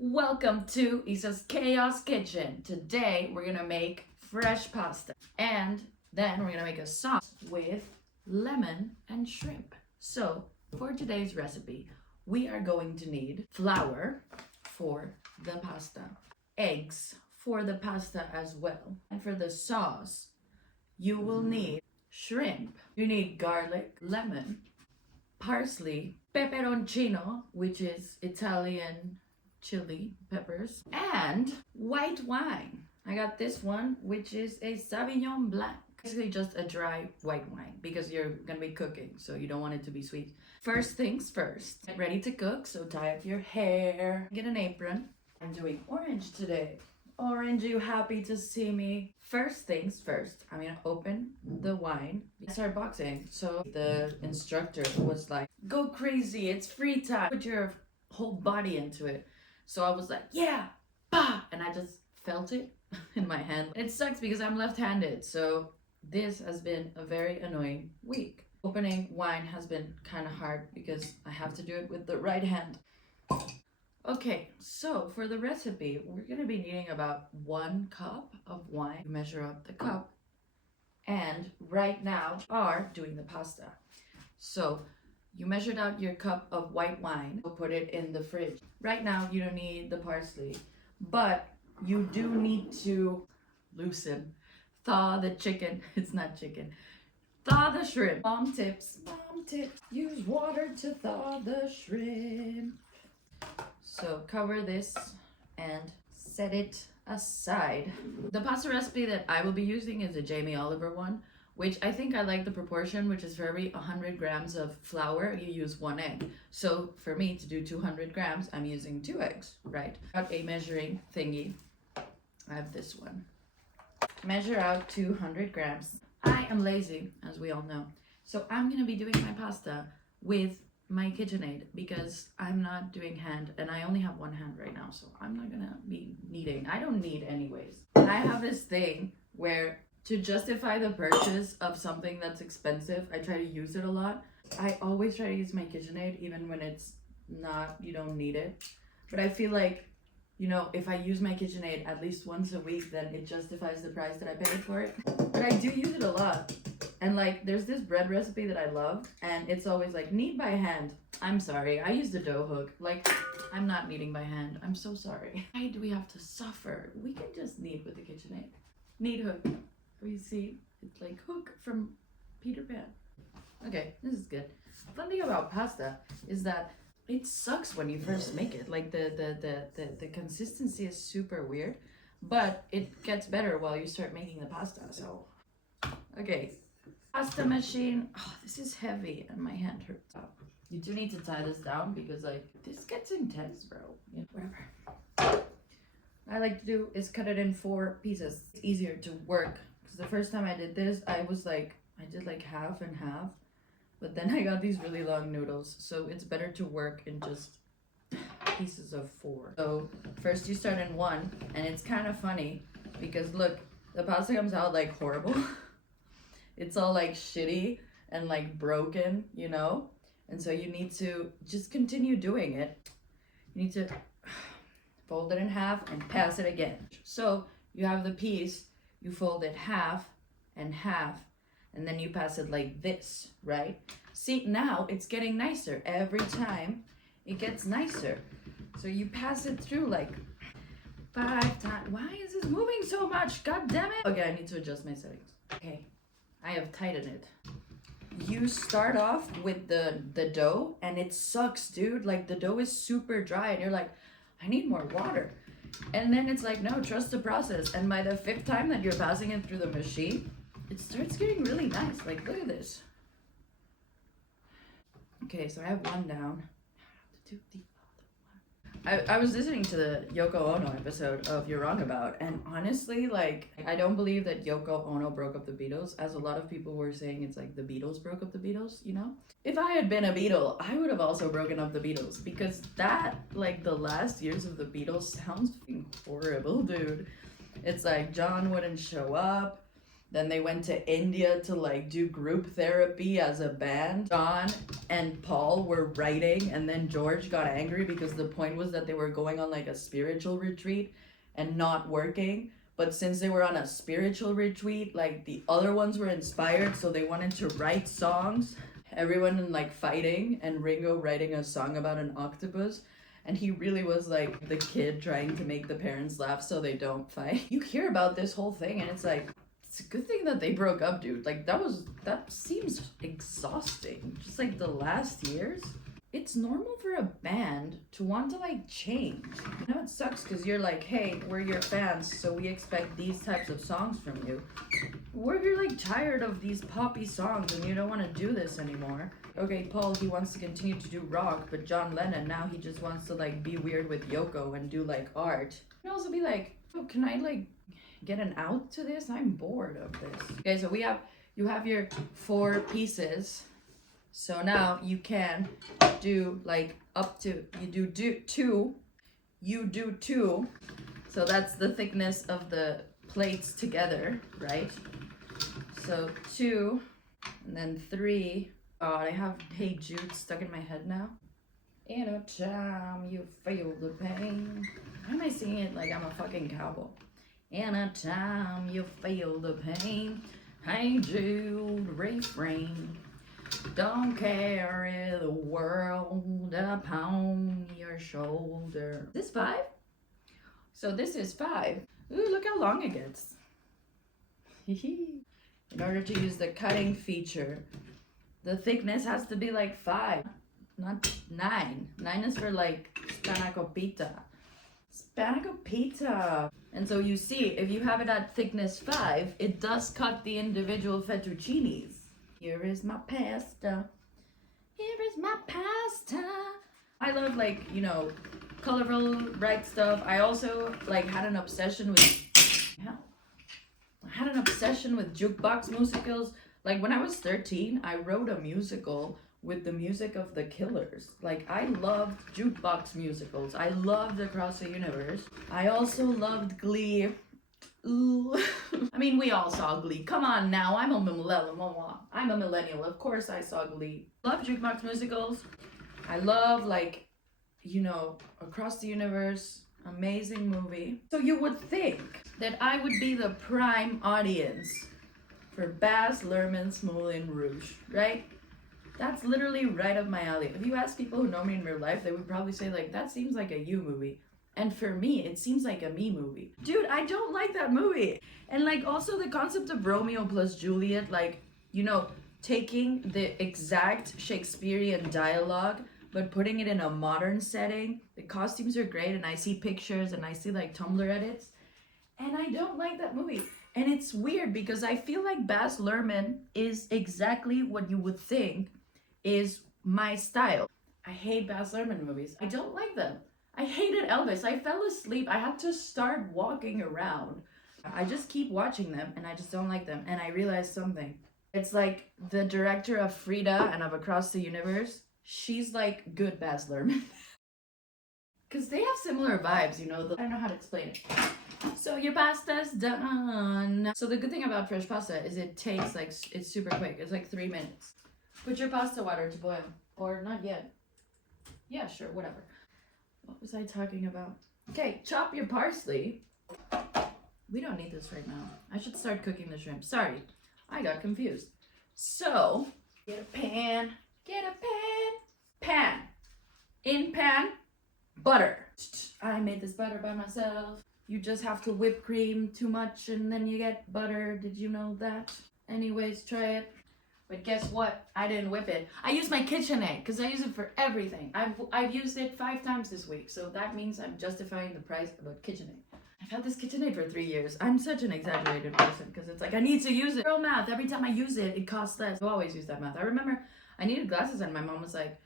Welcome to Isa's Chaos Kitchen. Today we're gonna make fresh pasta and then we're gonna make a sauce with lemon and shrimp. So for today's recipe, we are going to need flour for the pasta, eggs for the pasta as well. And for the sauce, you will need shrimp, you need garlic, lemon, parsley, peperoncino, which is Italian chili peppers, and white wine. I got this one, which is a Sauvignon Blanc. Basically just a dry white wine because you're gonna be cooking, so you don't want it to be sweet. First things first, get ready to cook, so tie up your hair, get an apron. I'm doing orange today. Orange, you happy to see me? First things first, I'm gonna open the wine. Start boxing. So the instructor was like, go crazy, it's free time. Put your whole body into it. So I was like, yeah, bah! And I just felt it in my hand. It sucks because I'm left-handed, so this has been a very annoying week. Opening wine has been kind of hard because I have to do it with the right hand. Okay, so for the recipe, we're gonna be needing about 1 cup of wine. Measure up the cup. And right now, are doing the pasta. So you measured out your cup of white wine, put it in the fridge. Right now, you don't need the parsley, but you do need to thaw the chicken. It's not chicken. Thaw the shrimp. Mom tips, use water to thaw the shrimp. So cover this and set it aside. The pasta recipe that I will be using is a Jamie Oliver one, which I think I like the proportion, which is for every 100 grams of flour, you use 1 egg. So for me to do 200 grams, I'm using 2 eggs, right? Got a measuring thingy. I have this one. Measure out 200 grams. I am lazy, as we all know. So I'm gonna be doing my pasta with my KitchenAid because I'm not doing hand and I only have 1 hand right now. So I'm not gonna be kneading. I don't knead anyways. I have this thing where to justify the purchase of something that's expensive, I try to use it a lot. I always try to use my KitchenAid even when it's not, you don't need it. But I feel like, you know, if I use my KitchenAid at least once a week, then it justifies the price that I paid for it. But I do use it a lot. And like, there's this bread recipe that I love, and it's always like, knead by hand. I'm sorry, I use the dough hook. Like, I'm not kneading by hand. I'm so sorry. Why do we have to suffer? We can just knead with the KitchenAid. Knead hook. You see, it's like Hook from Peter Pan. Okay, this is good. Fun thing about pasta is that it sucks when you first make it. Like the consistency is super weird, but it gets better while you start making the pasta. So, okay, pasta machine. Oh, this is heavy and my hand hurts. Oh, you do need to tie this down because like this gets intense, bro. Yeah, whatever. What I like to do is cut it in 4 pieces. It's easier to work. The first time I did this, I did like half and half, but then I got these really long noodles, so it's better to work in just pieces of 4. So first you start in 1, and it's kind of funny because look, the pasta comes out like horrible. It's all like shitty and like broken, you know? And so you need to just continue doing it. You need to fold it in half and pass it again. So you have the piece. You fold it half and half, and then you pass it like this, right? See, now it's getting nicer. Every time it gets nicer. So you pass it through like 5 times. Why is this moving so much? God damn it. Okay, I need to adjust my settings. Okay, I have tightened it. You start off with the dough, and it sucks, dude. Like, the dough is super dry, and you're like, I need more water. And then it's like, no, trust the process. And by the 5th time that you're passing it through the machine, it starts getting really nice. Like, look at this. Okay, so I have 1 down. I was listening to the Yoko Ono episode of You're Wrong About, and honestly, like, I don't believe that Yoko Ono broke up the Beatles, as a lot of people were saying it's like the Beatles broke up the Beatles, you know? If I had been a Beatle, I would have also broken up the Beatles, because that, like, the last years of the Beatles sounds horrible, dude. It's like John wouldn't show up, Then they went to India to like do group therapy as a band. John and Paul were writing, and then George got angry because the point was that they were going on like a spiritual retreat and not working. But since they were on a spiritual retreat, like the other ones were inspired, so they wanted to write songs. Everyone like fighting, and Ringo writing a song about an octopus. And he really was like the kid trying to make the parents laugh so they don't fight. You hear about this whole thing and it's like, it's a good thing that they broke up, dude. Like that seems exhausting. Just like the last years. It's normal for a band to want to like change. You know, it sucks because you're like, hey, we're your fans, so we expect these types of songs from you. Or if you're like tired of these poppy songs and you don't want to do this anymore. Okay, Paul, he wants to continue to do rock, but John Lennon, now he just wants to like be weird with Yoko and do like art. You can also be like, oh, can I like get an out to this? I'm bored of this. Okay, so you have your 4 pieces. So now you can do like up to, you do 2. So that's the thickness of the plates together, right? So 2, and then 3. Oh, I have Hey Jude stuck in my head now. In a time you feel the pain. Why am I singing it like I'm a fucking cowboy? In a time you feel the pain. Hey Jude, refrain. Don't carry the world upon your shoulder. Is this 5? So this is 5. Ooh, look how long it gets. In order to use the cutting feature, the thickness has to be like 5, not 9. 9 is for like spanakopita. Spanakopita. And so you see, if you have it at thickness 5, it does cut the individual fettuccinis. Here is my pasta. Here is my pasta. I love like, you know, colorful, bright stuff. I also like had an obsession with, I had an obsession with jukebox musicals. Like when I was 13, I wrote a musical with the music of the Killers. Like I loved jukebox musicals. I loved Across the Universe. I also loved Glee. Ooh. I mean, we all saw Glee. Come on now, I'm a millennial. I'm a millennial. Of course I saw Glee. Love jukebox musicals. I love like, you know, Across the Universe. Amazing movie. So you would think that I would be the prime audience for Baz Luhrmann's Moulin Rouge, right? That's literally right up my alley. If you ask people who know me in real life, they would probably say like, that seems like a you movie. And for me, it seems like a me movie. Dude, I don't like that movie. And like also the concept of Romeo plus Juliet, like, you know, taking the exact Shakespearean dialogue, but putting it in a modern setting. The costumes are great, and I see pictures and I see like Tumblr edits. And I don't like that movie. And it's weird because I feel like Baz Luhrmann is exactly what you would think is my style. I hate Baz Luhrmann movies. I don't like them. I hated Elvis. I fell asleep. I had to start walking around. I just keep watching them and I just don't like them. And I realized something. It's like the director of Frida and of Across the Universe. She's like good Baz Luhrmann. Because they have similar vibes, you know. I don't know how to explain it. So your pasta's done. So the good thing about fresh pasta is it takes like, it's super quick. It's like 3 minutes. Put your pasta water to boil. Or not yet. Yeah, sure, whatever. What was I talking about? Okay, chop your parsley. We don't need this right now. I should start cooking the shrimp. Sorry, I got confused. So, get a pan. Get a pan. Pan. In pan, butter. I made this butter by myself. You just have to whip cream too much and then you get butter. Did you know that? Anyways, try it. But guess what? I didn't whip it. I used my KitchenAid because I use it for everything. I've used it 5 times this week, so that means I'm justifying the price of a KitchenAid. I've had this KitchenAid for 3 years. I'm such an exaggerated person because it's like I need to use it. Real math. Every time I use it, it costs less. I always use that math. I remember I needed glasses and my mom was like,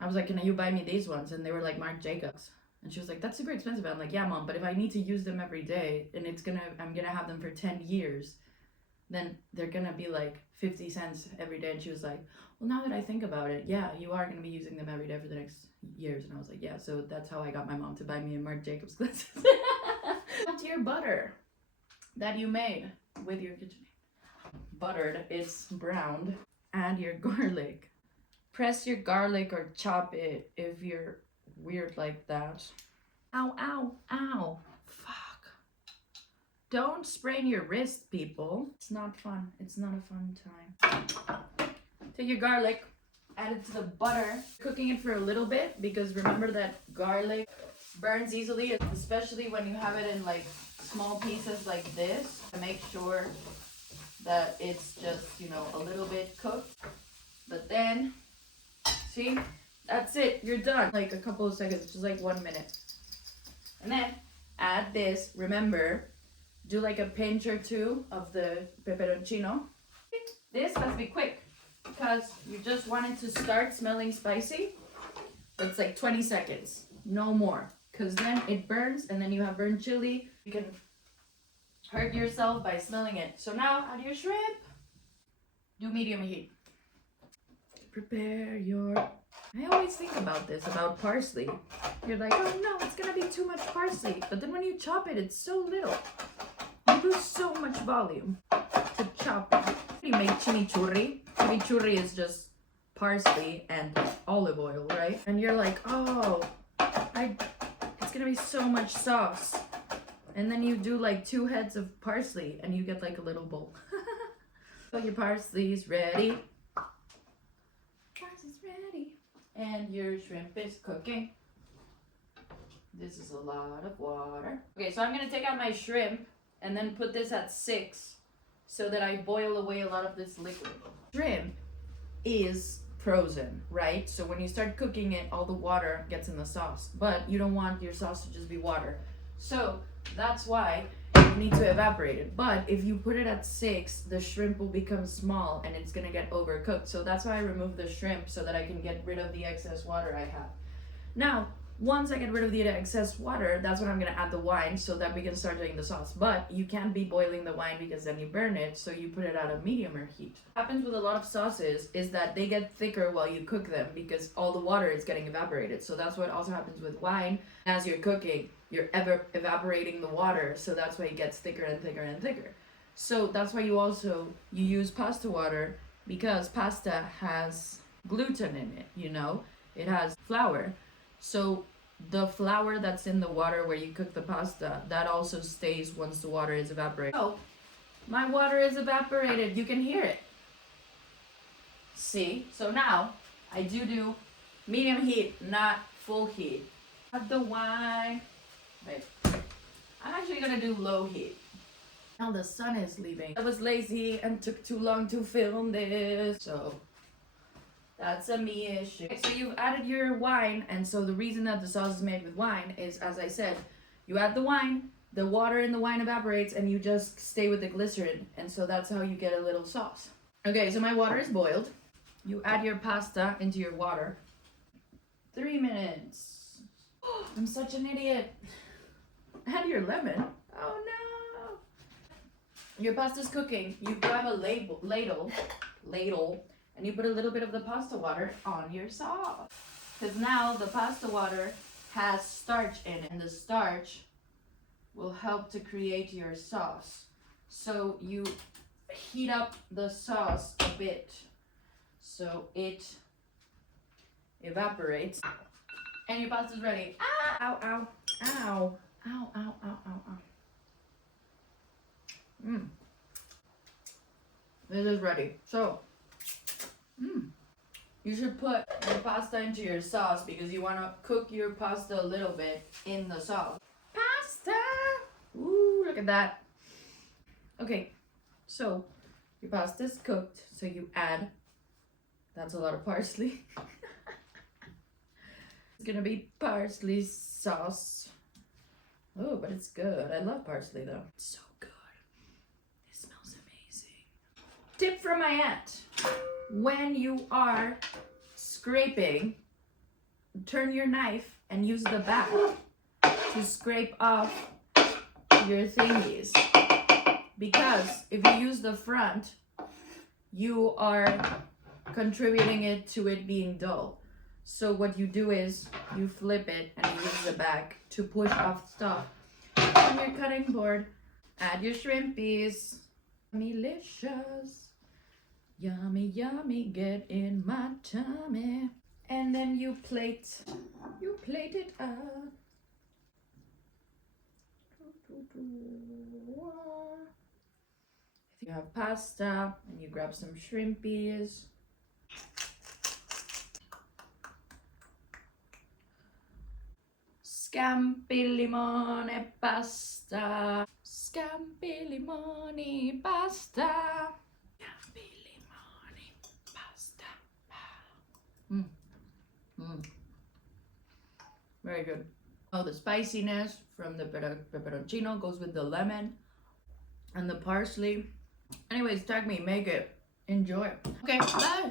I was like, can you buy me these ones? And they were like Marc Jacobs. And she was like, that's super expensive. I'm like, yeah, Mom, but if I need to use them every day and I'm gonna have them for 10 years, then they're gonna be like 50 cents every day. And she was like, well, now that I think about it, yeah, you are gonna be using them every day for the next years. And I was like, yeah, so that's how I got my mom to buy me a Marc Jacobs glasses. What's your butter that you made? with your KitchenAid. Buttered, it's browned. Add your garlic. Press your garlic or chop it if you're weird like that. Ow, ow, ow. Fuck. Don't sprain your wrist, people. It's not fun. It's not a fun time. Take your garlic, add it to the butter. Cooking it for a little bit because remember that garlic burns easily, especially when you have it in like small pieces like this. To make sure that it's just, you know, a little bit cooked. But then, see, that's it. You're done. Like a couple of seconds, just like 1 minute. And then add this. Remember, do like a pinch or two of the peperoncino. This has to be quick because you just want it to start smelling spicy. It's like 20 seconds, no more. Because then it burns and then you have burnt chili. You can hurt yourself by smelling it. So now add your shrimp. Do medium heat. Prepare your... I always think about this, about parsley. You're like, oh no, it's gonna be too much parsley. But then when you chop it, it's so little. You lose so much volume to chop it. You make chimichurri. Chimichurri is just parsley and olive oil, right? And you're like, oh, it's gonna be so much sauce. And then you do like 2 heads of parsley and you get like a little bowl. So your parsley's ready. Parsley's ready. And your shrimp is cooking. This is a lot of water. Okay, so I'm gonna take out my shrimp and then put this at 6 so that I boil away a lot of this liquid. Shrimp is frozen, right? So when you start cooking it, all the water gets in the sauce, but you don't want your sauce to just be water. So that's why you need to evaporate it. But if you put it at 6, the shrimp will become small and it's gonna get overcooked. So that's why I remove the shrimp so that I can get rid of the excess water I have. Now, once I get rid of the excess water, that's when I'm gonna add the wine so that we can start doing the sauce. But you can't be boiling the wine because then you burn it, so you put it at a medium heat. What happens with a lot of sauces is that they get thicker while you cook them because all the water is getting evaporated. So that's what also happens with wine. As you're cooking, you're evaporating the water, so that's why it gets thicker and thicker and thicker. So that's why you use pasta water, because pasta has gluten in it, you know? It has flour. So the flour that's in the water where you cook the pasta, that also stays once the water is evaporated. Oh, my water is evaporated. You can hear it. See? So now I do medium heat, not full heat. Add the wine. Wait, I'm actually gonna do low heat. Now the sun is leaving. I was lazy and took too long to film this, so that's a me issue. Okay, so you've added your wine, and so the reason that the sauce is made with wine is, as I said, you add the wine, the water in the wine evaporates, and you just stay with the glycerin, and so that's how you get a little sauce. Okay, so my water is boiled. You add your pasta into your water. 3 minutes. I'm such an idiot. Add your lemon. Oh no. Your pasta's cooking. You grab a ladle, and you put a little bit of the pasta water on your sauce. Because now the pasta water has starch in it, and the starch will help to create your sauce. So you heat up the sauce a bit so it evaporates, and your pasta's ready. Ah! Ow, ow, ow, ow, ow, ow, ow, ow. This is ready. So, you should put the pasta into your sauce because you want to cook your pasta a little bit in the sauce. Pasta! Ooh, look at that. Okay, so your pasta's cooked, so you add, that's a lot of parsley. It's gonna be parsley sauce. Oh, but it's good. I love parsley though. It's so good. It smells amazing. Tip from my aunt. When you are scraping, turn your knife and use the back to scrape off your thingies. Because if you use the front, you are contributing it to it being dull. So what you do is you flip it and you use the back to push off stuff on your cutting board. Add your shrimpies. Delicious. Yummy, yummy, get in my tummy. And then you plate it up. You have pasta and you grab some shrimpies. Scampi limone pasta. Scampi limone pasta. Scampi limone pasta. Very good. Oh, the spiciness from the peperoncino goes with the lemon and the parsley. Anyways, tag me, make it. Enjoy. Okay, bye.